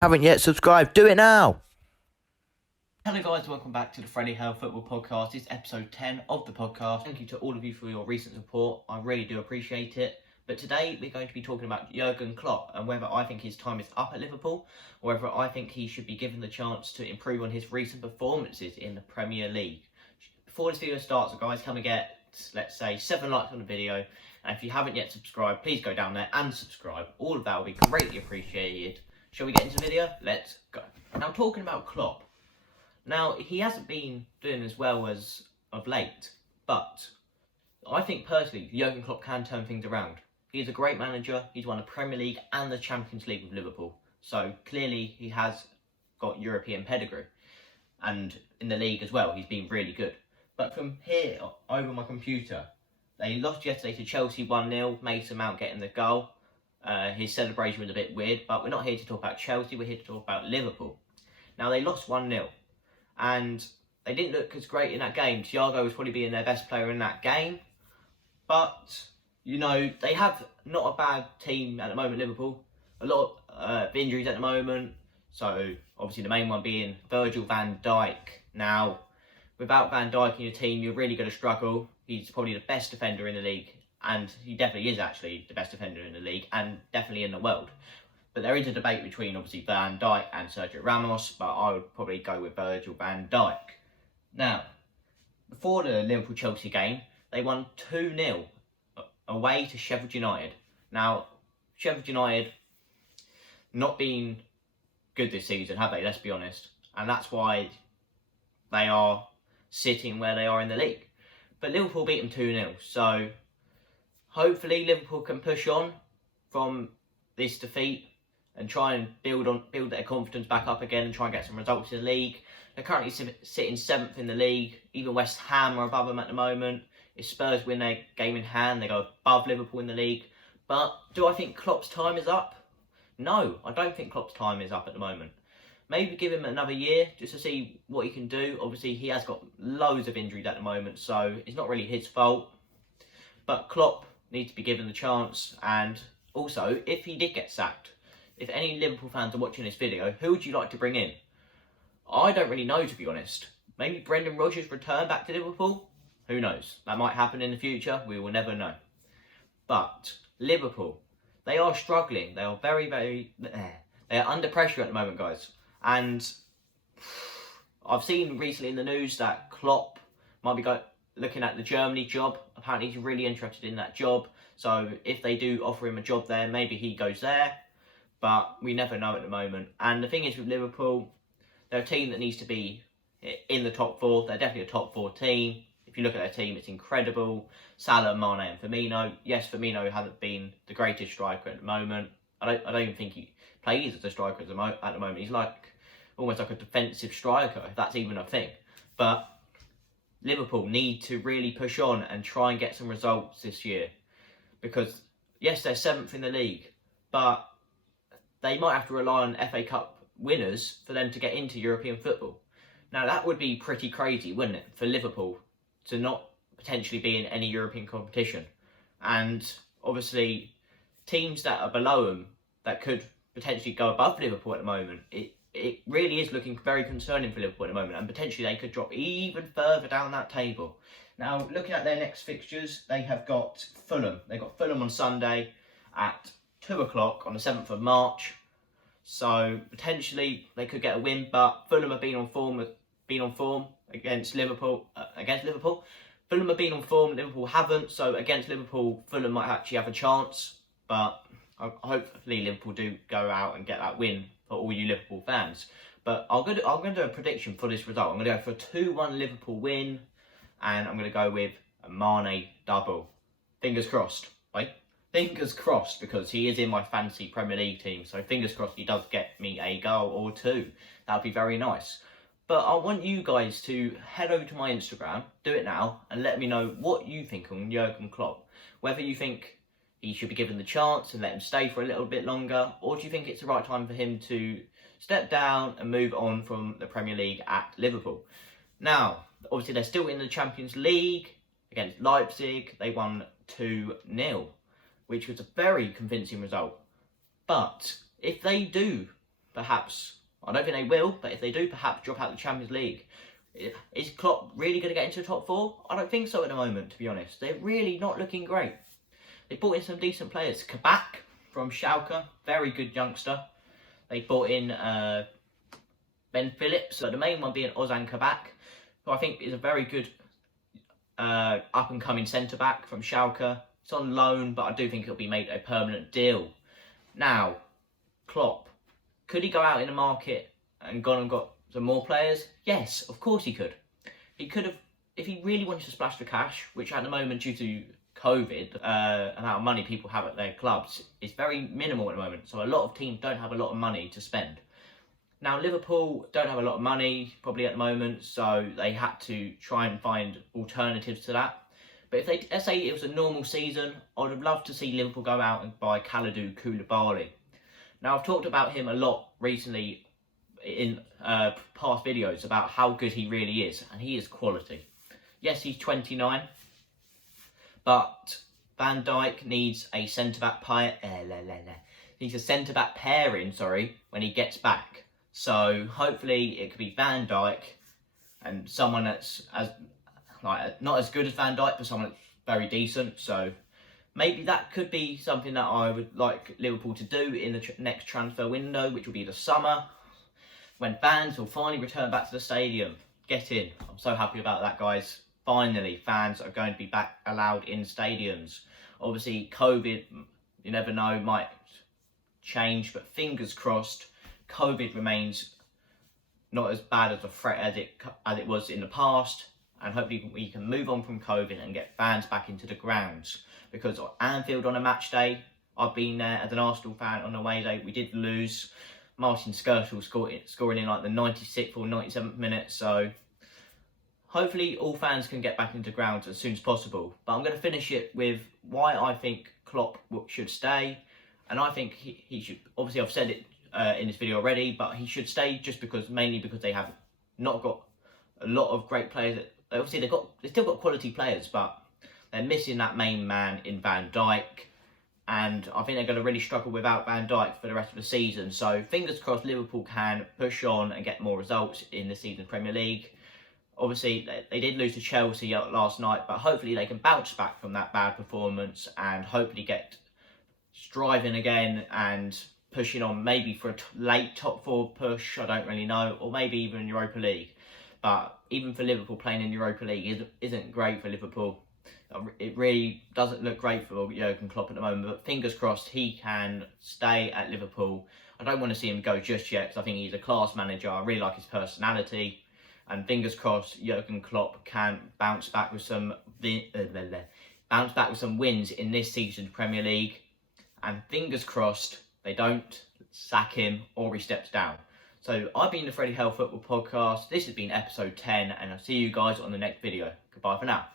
Haven't yet subscribed, do it now. Hello guys, welcome back to the Friendly Hell Football Podcast. It's episode 10 of the podcast. Thank you to all of you for your recent support. I really do appreciate it. But today we're going to be talking about Jurgen Klopp and whether I think his time is up at Liverpool or whether I think he should be given the chance to improve on his recent performances in the Premier League. Before this video starts, guys, come and get, let's say, 7 likes on the video. And if you haven't yet subscribed, please go down there and subscribe. All of that will be greatly appreciated. Shall we get into the video? Let's go. Now, talking about Klopp. Now, he hasn't been doing as well as of late, but I think personally, Jurgen Klopp can turn things around. He's a great manager. He's won the Premier League and the Champions League with Liverpool. So clearly he has got European pedigree. And in the league as well, he's been really good. But from here, over my computer, they lost yesterday to Chelsea 1-0, Mason Mount getting the goal. His celebration was a bit weird, but we're not here to talk about Chelsea, we're here to talk about Liverpool. Now, they lost 1-0, and they didn't look as great in that game. Thiago was probably being their best player in that game, but, you know, they have not a bad team at the moment, Liverpool. A lot of injuries at the moment, so obviously the main one being Virgil van Dijk. Now, without Van Dijk in your team, you're really going to struggle. He's probably the best defender in the league, and he definitely is actually the best defender in the league, and definitely in the world. But there is a debate between, obviously, Van Dijk and Sergio Ramos, but I would probably go with Virgil van Dijk. Now, before the Liverpool-Chelsea game, they won 2-0 away to Sheffield United. Now, Sheffield United not been good this season, have they? Let's be honest. And that's why they are sitting where they are in the league. But Liverpool beat them 2-0, so hopefully Liverpool can push on from this defeat and try and build their confidence back up again and try and get some results in the league. They're currently sitting 7th in the league. Even West Ham are above them at the moment. If Spurs win their game in hand, they go above Liverpool in the league. But do I think Klopp's time is up? No, I don't think Klopp's time is up at the moment. Maybe give him another year just to see what he can do. Obviously, he has got loads of injuries at the moment, so it's not really his fault. But Klopp needs to be given the chance. And also, if he did get sacked, if any Liverpool fans are watching this video, who would you like to bring in? I don't really know, to be honest. Maybe Brendan Rodgers return back to Liverpool? Who knows? That might happen in the future. We will never know. But Liverpool, they are struggling. They are very... They are under pressure at the moment, guys. And I've seen recently in the news that Klopp might be looking at the Germany job. Apparently he's really interested in that job. So if they do offer him a job there, maybe he goes there. But we never know at the moment. And the thing is with Liverpool, they're a team that needs to be in the top 4. They're definitely a top 4 team. If you look at their team, it's incredible. Salah, Mane and Firmino. Yes, Firmino hasn't been the greatest striker at the moment. I don't even think he plays as a striker at the moment. He's almost like a defensive striker, if that's even a thing. But Liverpool need to really push on and try and get some results this year. Because, yes, they're 7th in the league, but they might have to rely on FA Cup winners for them to get into European football. Now, that would be pretty crazy, wouldn't it, for Liverpool to not potentially be in any European competition. And, obviously, teams that are below them that could potentially go above Liverpool at the moment, it really is looking very concerning for Liverpool at the moment, and potentially they could drop even further down that table. Now, looking at their next fixtures, they have got Fulham. They've got Fulham on Sunday at 2 o'clock on the 7th of March. So potentially they could get a win, but Fulham have been on form against Liverpool. Fulham have been on form, Liverpool haven't. So against Liverpool, Fulham might actually have a chance, but hopefully Liverpool do go out and get that win for all you Liverpool fans. But I'm going to do a prediction for this result. I'm going to go for a 2-1 Liverpool win, and I'm going to go with a Mane double. Fingers crossed, right? Fingers crossed, because he is in my fantasy Premier League team. So fingers crossed he does get me a goal or 2. That would be very nice. But I want you guys to head over to my Instagram, do it now, and let me know what you think on Jurgen Klopp. Whether you think he should be given the chance and let him stay for a little bit longer, or do you think it's the right time for him to step down and move on from the Premier League at Liverpool? Now, obviously they're still in the Champions League against Leipzig. They won 2-0, which was a very convincing result. But if they do perhaps, I don't think they will, but if they do, perhaps drop out the Champions League. Is Klopp really going to get into the top 4? I don't think so at the moment, to be honest. They're really not looking great. They brought in some decent players. Kabak from Schalke, very good youngster. They brought in Ben Phillips, but the main one being Ozan Kabak, who I think is a very good up-and-coming centre-back from Schalke. It's on loan, but I do think it'll be made a permanent deal. Now, Klopp, could he go out in the market and gone and got some more players? Yes, of course he could. He could have, if he really wanted to splash the cash, which at the moment, due to COVID, amount of money people have at their clubs is very minimal at the moment. So a lot of teams don't have a lot of money to spend. Now, Liverpool don't have a lot of money probably at the moment, so they had to try and find alternatives to that. But if they, let's say it was a normal season, I would have loved to see Liverpool go out and buy Kalidou Koulibaly. Now, I've talked about him a lot recently in past videos about how good he really is, and he is quality. Yes, he's 29, but Van Dijk needs a centre-back pairing, when he gets back. So hopefully it could be Van Dijk and someone that's not as good as Van Dijk, but someone that's very decent. So maybe that could be something that I would like Liverpool to do in the next transfer window, which will be the summer, when fans will finally return back to the stadium. Get in. I'm so happy about that, guys. Finally, fans are going to be back allowed in stadiums. Obviously, COVID, you never know, might change, but fingers crossed, COVID remains not as bad as a threat as it was in the past, and hopefully we can move on from COVID and get fans back into the grounds. Because at Anfield on a match day, I've been there as an Arsenal fan on a away day, we did lose. Martin Skirtle scoring in like the 96th or 97th minute, so hopefully all fans can get back into grounds as soon as possible. But I'm going to finish it with why I think Klopp should stay. And I think he should, obviously I've said it in this video already, but he should stay just mainly because they have not got a lot of great players. Obviously they've still got quality players, but they're missing that main man in Van Dijk. And I think they're going to really struggle without Van Dijk for the rest of the season. So fingers crossed Liverpool can push on and get more results in the season Premier League. Obviously, they did lose to Chelsea last night, but hopefully they can bounce back from that bad performance and hopefully get striving again and pushing on maybe for a late top 4 push, I don't really know, or maybe even Europa League. But even for Liverpool, playing in Europa League isn't great for Liverpool. It really doesn't look great for Jurgen Klopp at the moment, but fingers crossed he can stay at Liverpool. I don't want to see him go just yet, because I think he's a class manager. I really like his personality. And fingers crossed Jurgen Klopp can bounce back with some wins in this season's Premier League. And fingers crossed they don't sack him or he steps down. So I've been the Freddie Hell Football Podcast. This has been episode 10, and I'll see you guys on the next video. Goodbye for now.